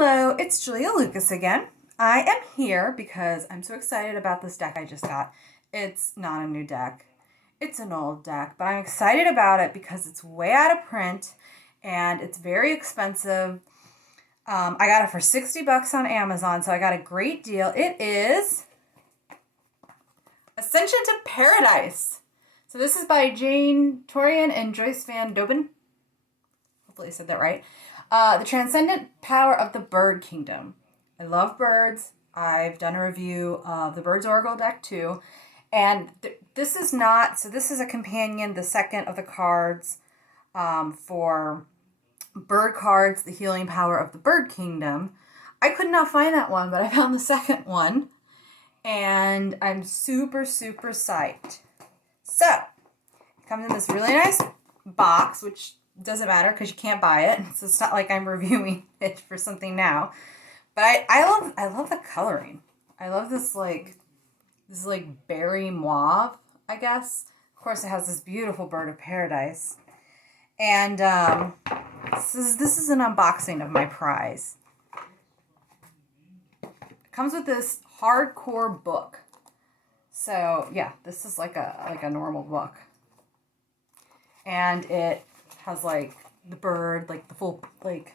Hello, it's Julia Lucas again. I am here because I'm so excited about this deck I just got. It's not a new deck. It's an old deck, but I'm excited about it because it's way out of print and it's very expensive. I got it for 60 bucks on Amazon, so I got a great deal. It is Ascension to Paradise. So this is by Jane Torian and Joyce Van Dobin. Hopefully I said that right. The Transcendent Power of the Bird Kingdom. I love birds. I've done a review of the Birds Oracle deck too. And this is not, so this is a companion, the second of the cards for bird cards, the healing power of the Bird Kingdom. I could not find that one, but I found the second one. And I'm super, super psyched. So, it comes in this really nice box, which doesn't matter because you can't buy it. So it's not like I'm reviewing it for something now. But I love the coloring. I love this berry mauve, I guess. Of course, it has this beautiful bird of paradise. And this is an unboxing of my prize. It comes with this hardcore book. So yeah, this is like a normal book. And it has like the bird, like the full, like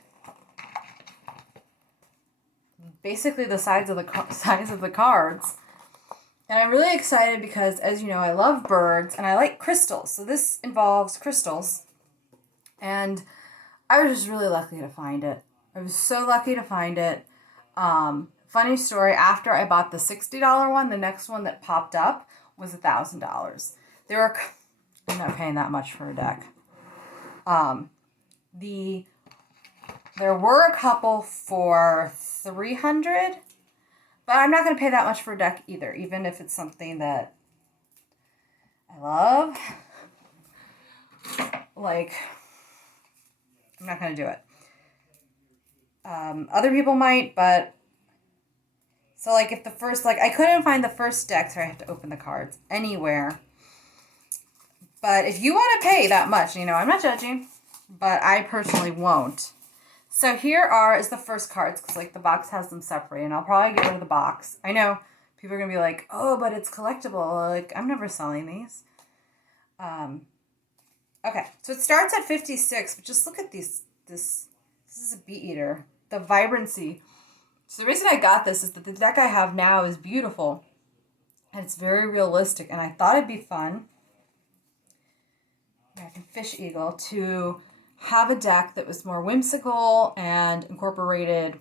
basically the size of the cards. And I'm really excited because, as you know, I love birds and I like crystals. So this involves crystals. And I was just really lucky to find it. I was so lucky to find it. Funny story, after I bought the $60 one, the next one that popped up was $1,000. I'm not paying that much for a deck. There were a couple for $300, but I'm not going to pay that much for a deck either, even if it's something that I love. Like, I'm not going to do it. Other people might, but so like if the first, like I couldn't find the first deck, so I have to open the cards anywhere. But if you want to pay that much, you know, I'm not judging, but I personally won't. So here is the first cards, because like the box has them separated, and I'll probably get rid of the box. I know people are going to be like, oh, but it's collectible. Like, I'm never selling these. Okay, so it starts at 56, but just look at these. This is a bee eater. The vibrancy. So the reason I got this is that the deck I have now is beautiful, and it's very realistic, and I thought it'd be fun. American Fish Eagle, to have a deck that was more whimsical and incorporated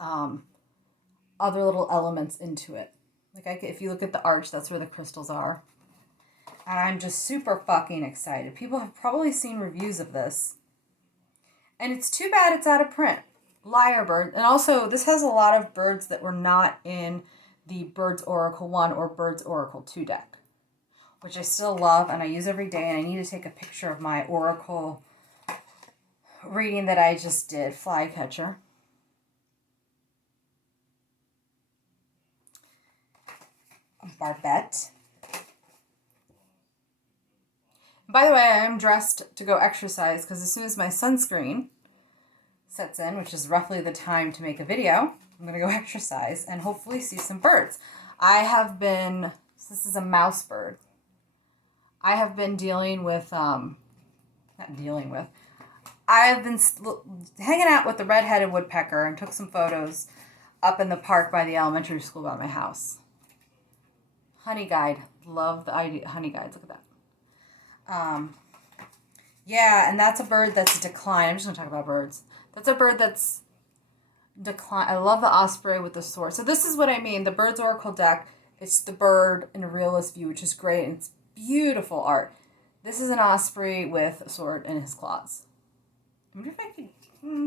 other little elements into it. Like if you look at the arch, that's where the crystals are. And I'm just super fucking excited. People have probably seen reviews of this. And it's too bad it's out of print. Lyrebird. And also, this has a lot of birds that were not in the Birds Oracle 1 or Birds Oracle 2 deck, which I still love and I use every day, and I need to take a picture of my Oracle reading that I just did, Flycatcher. Barbette. By the way, I am dressed to go exercise because as soon as my sunscreen sets in, which is roughly the time to make a video, I'm going to go exercise and hopefully see some birds. This is a mouse bird. I have been I've been hanging out with the red-headed woodpecker and took some photos up in the park by the elementary school by my house. Honey guide. Love the idea. Honey guides. Look at that. Yeah, and that's a bird that's declined. I'm just going to talk about birds. That's a bird that's declined. I love the osprey with the sword. So this is what I mean. The Birds Oracle deck, it's the bird in a realist view, which is great, and it's beautiful art. This is an osprey with a sword in his claws. I wonder if I could,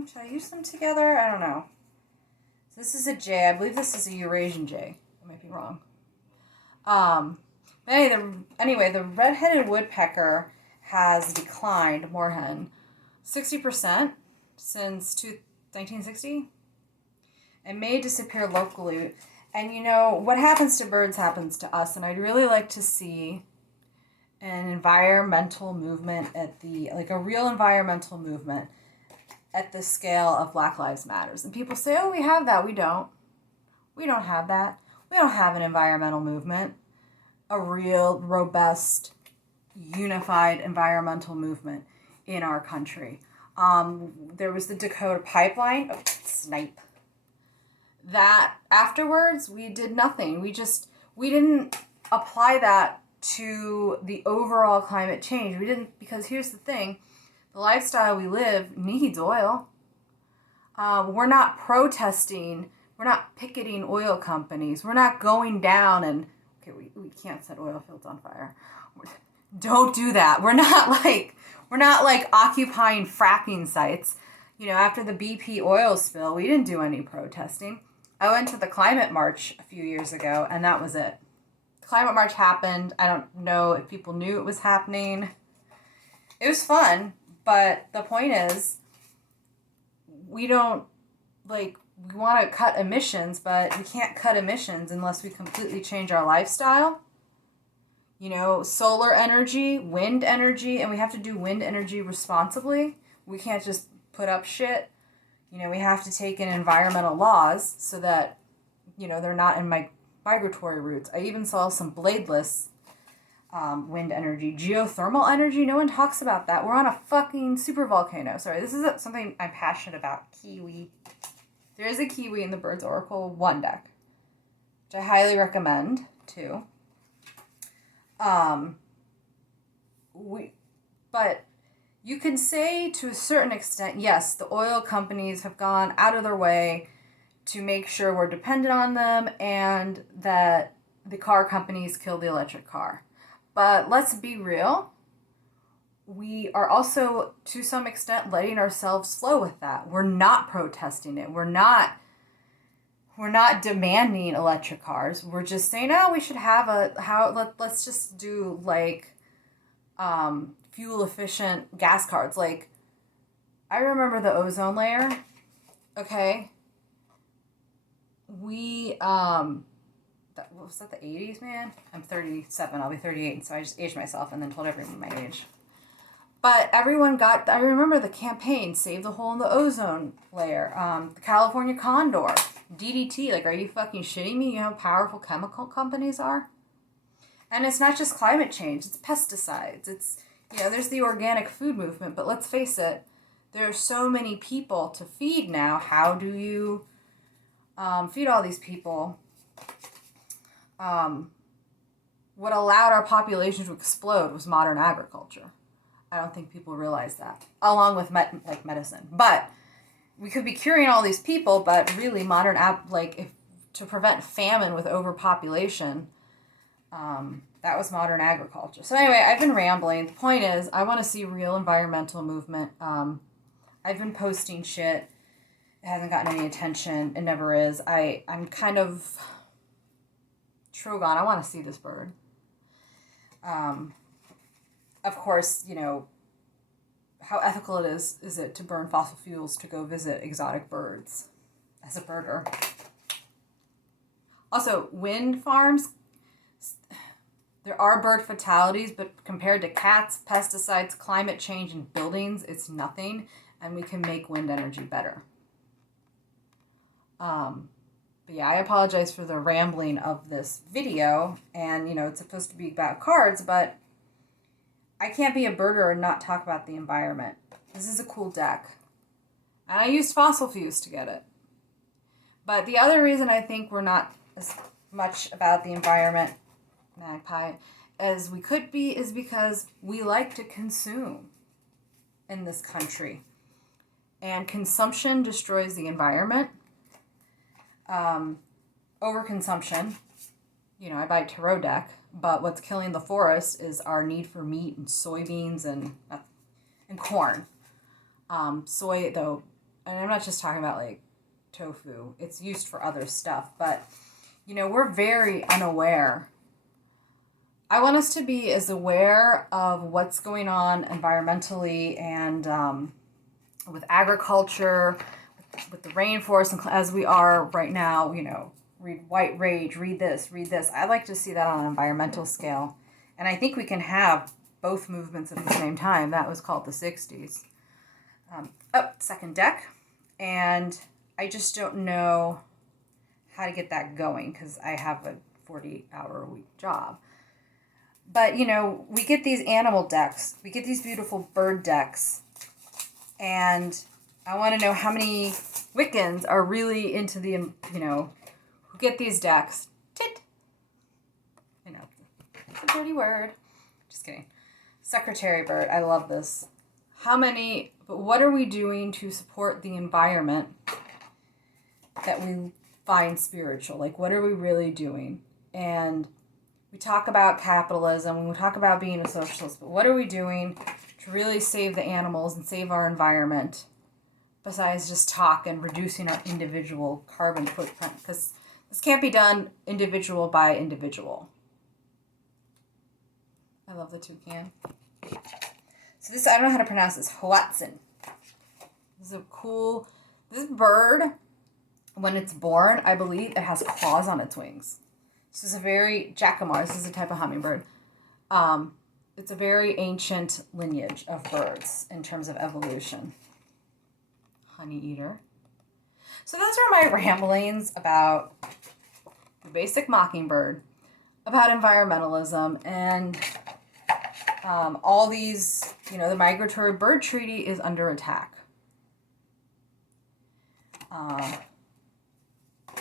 should I use them together? I don't know. So this is a jay. I believe this is a Eurasian jay. I might be wrong. Anyway, the red-headed woodpecker has declined, moorhen, 60% since 1960 and may disappear locally. And you know, what happens to birds happens to us, and I'd really like to see an environmental movement a real environmental movement at the scale of Black Lives Matters. And people say, oh, we have that. We don't. We don't have that. We don't have an environmental movement, a real, robust, unified environmental movement in our country. There was the Dakota Pipeline. Oh, snipe. That afterwards, we did nothing. We didn't apply that to the overall climate change. We didn't, because here's the thing, the lifestyle we live needs oil. We're not protesting, we're not picketing oil companies, we're not going down and, okay, we can't set oil fields on fire. Don't do that. We're not like occupying fracking sites. You know, after the BP oil spill, we didn't do any protesting. I went to the climate march a few years ago, and that was it. The climate march happened. I don't know if people knew it was happening. It was fun, but the point is, we want to cut emissions, but we can't cut emissions unless we completely change our lifestyle. You know, solar energy, wind energy, and we have to do wind energy responsibly. We can't just put up shit. You know, we have to take in environmental laws so that, you know, they're not in migratory routes. I even saw some bladeless wind energy. Geothermal energy, no one talks about that. We're on a fucking supervolcano. Sorry, this is something I'm passionate about. Kiwi. There is a kiwi in the Birds Oracle 1 deck, which I highly recommend, too. But you can say to a certain extent, yes, the oil companies have gone out of their way to make sure we're dependent on them and that the car companies kill the electric car. But let's be real. We are also, to some extent, letting ourselves flow with that. We're not protesting it. We're not demanding electric cars. We're just saying, oh, we should have let's just do fuel efficient gas cars. Like, I remember the ozone layer. Okay. Was that the 80s, man? I'm 37, I'll be 38, so I just aged myself and then told everyone my age. But I remember the campaign, Save the Hole in the Ozone Layer, the California Condor, DDT, like, are you fucking shitting me? You know how powerful chemical companies are? And it's not just climate change, it's pesticides, it's, you know, there's the organic food movement, but let's face it, there are so many people to feed now. How do you feed all these people? What allowed our population to explode was modern agriculture. I don't think people realize that, along with medicine. But we could be curing all these people, but really to prevent famine with overpopulation, that was modern agriculture. So anyway, I've been rambling. The point is, I want to see real environmental movement. I've been posting shit. It hasn't gotten any attention. It never is. I'm kind of Trogon. I want to see this bird. Of course, you know, how ethical is it to burn fossil fuels to go visit exotic birds as a birder? Also, wind farms, there are bird fatalities, but compared to cats, pesticides, climate change, and buildings, it's nothing, and we can make wind energy better. But yeah, I apologize for the rambling of this video, and, you know, it's supposed to be about cards, but I can't be a birder and not talk about the environment. This is a cool deck. And I used fossil fuels to get it. But the other reason I think we're not as much about the environment, Magpie, as we could be is because we like to consume in this country. And consumption destroys the environment. Overconsumption, you know, I buy a tarot deck, but what's killing the forest is our need for meat and soybeans and corn. Soy, though, and I'm not just talking about like tofu, it's used for other stuff, but, you know, we're very unaware. I want us to be as aware of what's going on environmentally and with agriculture, with the rainforest, as we are right now, you know, read White Rage, read this. I'd like to see that on an environmental scale. And I think we can have both movements at the same time. That was called the 60s. second deck. And I just don't know how to get that going because I have a 40-hour-a-week job. But, you know, we get these animal decks. We get these beautiful bird decks. And I want to know how many Wiccans are really into the, you know, who get these decks. Tit. I know. It's a dirty word. Just kidding. Secretary bird. I love this. But what are we doing to support the environment that we find spiritual? Like, what are we really doing? And we talk about capitalism, and we talk about being a socialist, but what are we doing to really save the animals and save our environment besides just talk and reducing our individual carbon footprint? Because this can't be done individual by individual. I love the toucan. So this, I don't know how to pronounce this, Hoatzin. This bird, when it's born, I believe it has claws on its wings. This is a very, jacamar, this is a type of hummingbird. It's a very ancient lineage of birds in terms of evolution. Honey eater. So those are my ramblings about the basic mockingbird, about environmentalism, and all these, you know, the migratory bird treaty is under attack.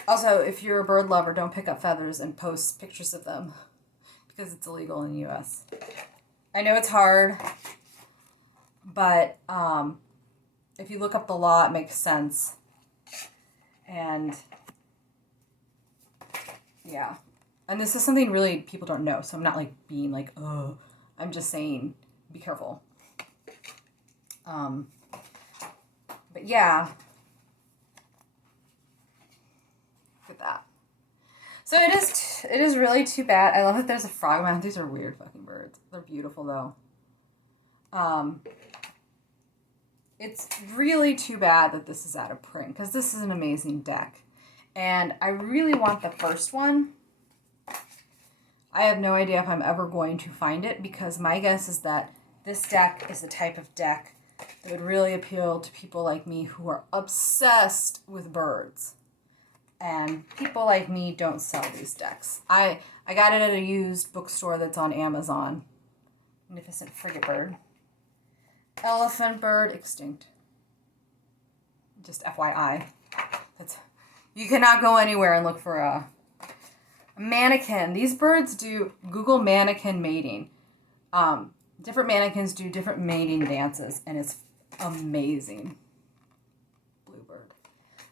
Also, if you're a bird lover, don't pick up feathers and post pictures of them because it's illegal in the U.S. I know it's hard, but if you look up the law, it makes sense. And yeah. And this is something really people don't know, so I'm not like being like, oh, I'm just saying be careful. But yeah. Look at that. So it is really too bad. I love that there's a frog mouth. These are weird fucking birds. They're beautiful though. It's really too bad that this is out of print because this is an amazing deck. And I really want the first one. I have no idea if I'm ever going to find it because my guess is that this deck is the type of deck that would really appeal to people like me who are obsessed with birds. And people like me don't sell these decks. I got it at a used bookstore that's on Amazon. Magnificent frigate bird. Elephant bird extinct. Just FYI. You cannot go anywhere and look for a mannequin. These birds do Google mannequin mating. Different mannequins do different mating dances, and it's amazing. Bluebird.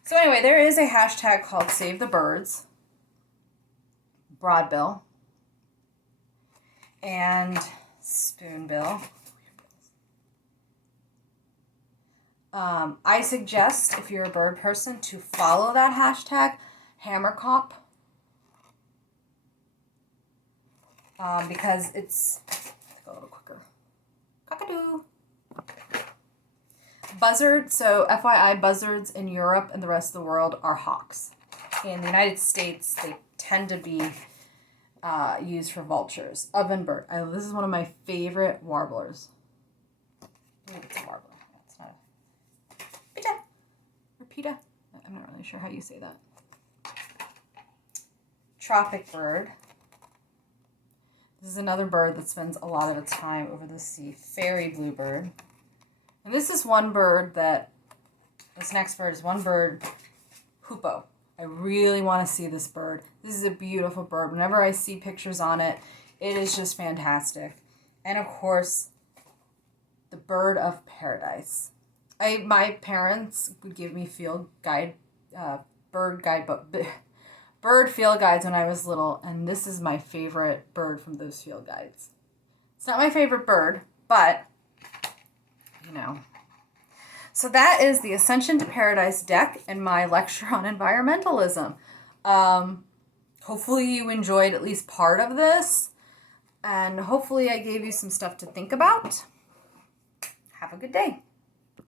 So anyway, there is a hashtag called Save the Birds. Broadbill. And spoonbill. I suggest, if you're a bird person, to follow that hashtag, Hammerkop. Because it's a little quicker. Cockadoo. Buzzard. So FYI, buzzards in Europe and the rest of the world are hawks. In the United States, they tend to be used for vultures. Ovenbird. This is one of my favorite warblers. I believe it's a warbler. It's not a... Pita. Or pita. I'm not really sure how you say that. Tropic bird. This is another bird that spends a lot of its time over the sea. Fairy bluebird. And this is one bird this next bird is one bird, hoopoe. I really want to see this bird. This is a beautiful bird. Whenever I see pictures on it, it is just fantastic. And of course, the bird of paradise. My parents would give me bird field guides when I was little, and this is my favorite bird from those field guides. It's not my favorite bird, but, you know. So that is the Ascension to Paradise deck and my lecture on environmentalism. Hopefully you enjoyed at least part of this, and hopefully I gave you some stuff to think about. Have a good day.